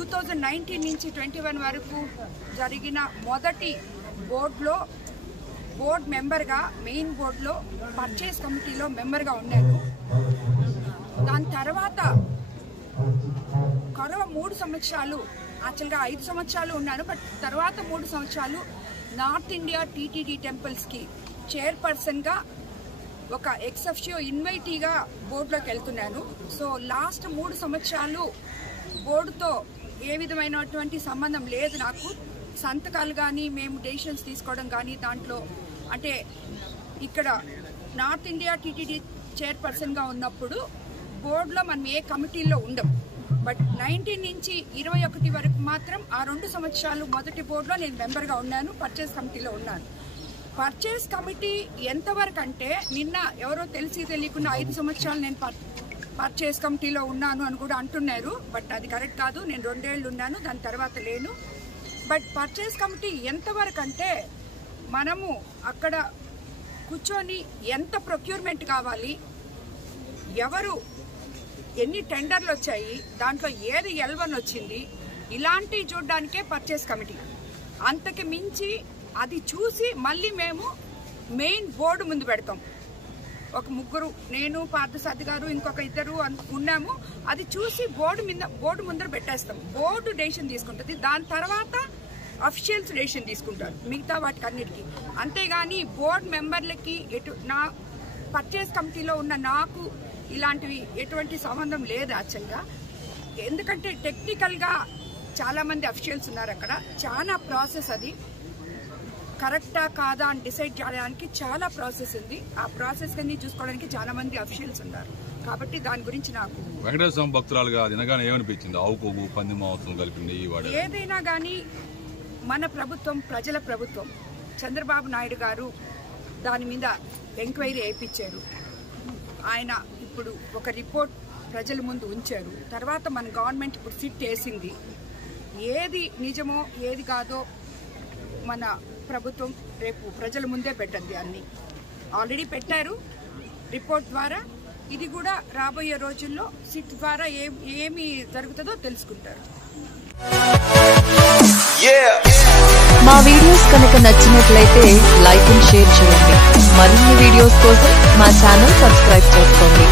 2019 నుంచి 21 వరకు జరిగిన మొదటి బోర్డులో బోర్డ్ మెంబర్గా మెయిన్ బోర్డులో పర్చేస్ కమిటీలో మెంబర్గా ఉన్నాను. దాని తర్వాత కరోనా 3 సంవత్సరాలు, యాక్చువల్గా 5 సంవత్సరాలు ఉన్నాను. బట్ తర్వాత 3 సంవత్సరాలు నార్త్ ఇండియా టీటీడీ టెంపుల్స్కి చైర్పర్సన్గా ఒక ఎక్సెఫ్షియో ఇన్వైటీగా బోర్డులోకి వెళ్తున్నాను. సో లాస్ట్ 3 సంవత్సరాలు బోర్డుతో ఏ విధమైనటువంటి సంబంధం లేదు నాకు. సంతకాలు కానీ మేము డెసిషన్స్ తీసుకోవడం కానీ దాంట్లో అంటే ఇక్కడ నార్త్ ఇండియా టీటీడీ చైర్పర్సన్గా ఉన్నప్పుడు బోర్డులో మనం ఏ కమిటీల్లో ఉండం. బట్ 19 నుంచి 21 వరకు మాత్రం ఆ 2 సంవత్సరాలు మొదటి బోర్డులో నేను మెంబర్గా ఉన్నాను, పర్చేస్ కమిటీలో ఉన్నాను. పర్చేస్ కమిటీ ఎంతవరకు అంటే నిన్న ఎవరో తెలిసి తెలియకుండా 5 సంవత్సరాలు నేను పర్చేస్ కమిటీలో ఉన్నాను అని కూడా అంటున్నారు. బట్ అది కరెక్ట్ కాదు. నేను 2 ఏళ్ళు ఉన్నాను, దాని తర్వాత లేను. బట్ పర్చేస్ కమిటీ ఎంతవరకు అంటే మనము అక్కడ కూర్చొని ఎంత ప్రొక్యూర్మెంట్ కావాలి, ఎవరు ఎన్ని టెండర్లు వచ్చాయి, దాంట్లో ఏది L1 వచ్చింది, ఇలాంటివి చూడడానికే పర్చేస్ కమిటీ. అంతకు మించి అది చూసి మళ్ళీ మేము మెయిన్ బోర్డు ముందు పెడతాం. ఒక 3, నేను, పార్థసారథి గారు, ఇంకొక 2 ఉన్నాము. అది చూసి బోర్డు ముందర పెట్టేస్తాం. బోర్డు డెసిషన్ తీసుకుంటుంది. దాని తర్వాత అఫీషియల్స్ డెసిషన్ తీసుకుంటారు మిగతా వాటికి అన్నిటికీ. అంతేగాని బోర్డు మెంబర్లకి నా పర్చేస్ కమిటీలో ఉన్న నాకు ఇలాంటివి ఎటువంటి సంబంధం లేదు యాక్చువల్గా. ఎందుకంటే టెక్నికల్గా చాలామంది అఫీషియల్స్ ఉన్నారు అక్కడ. చాలా ప్రాసెస్, అది కరెక్టా కాదా అని డిసైడ్ చేయడానికి చాలా ప్రాసెస్ ఉంది. ఆ ప్రాసెస్ అన్ని చూసుకోవడానికి చాలా మంది అఫీషియల్స్ ఉన్నారు. కాబట్టి దాని గురించి నాకు వెంకటేశ్వర స్వామి భక్తురాలుగా దినగానే ఏమనిపించింది? ఆవు కొవ్వు, పంది మాంసం కలిపింది ఏదైనా కానీ మన ప్రభుత్వం ప్రజల ప్రభుత్వం. చంద్రబాబు నాయుడు గారు దాని మీద ఎంక్వైరీ వేయించారు. ఆయన ఇప్పుడు ఒక రిపోర్ట్ ప్రజల ముందు ఉంచారు. తర్వాత మన గవర్నమెంట్ ఇప్పుడు ఫిట్ వేసింది. ఏది నిజమో ఏది కాదో మన ప్రభుత్వం రేపు ప్రజల ముందే పెట్టద్ది. అన్ని ఆల్రెడీ పెట్టారు రిపోర్ట్ ద్వారా. ఇది కూడా రాబోయే రోజుల్లో సిట్ ద్వారా ఏమి జరుగుతుందో తెలుసుకుంటారు. మా వీడియోస్ కనుక నచ్చినట్లయితే లైక్ అండ్ షేర్ చేయండి. మరిన్ని వీడియోస్ కోసం మా ఛానల్ సబ్స్క్రైబ్ చేసుకోండి.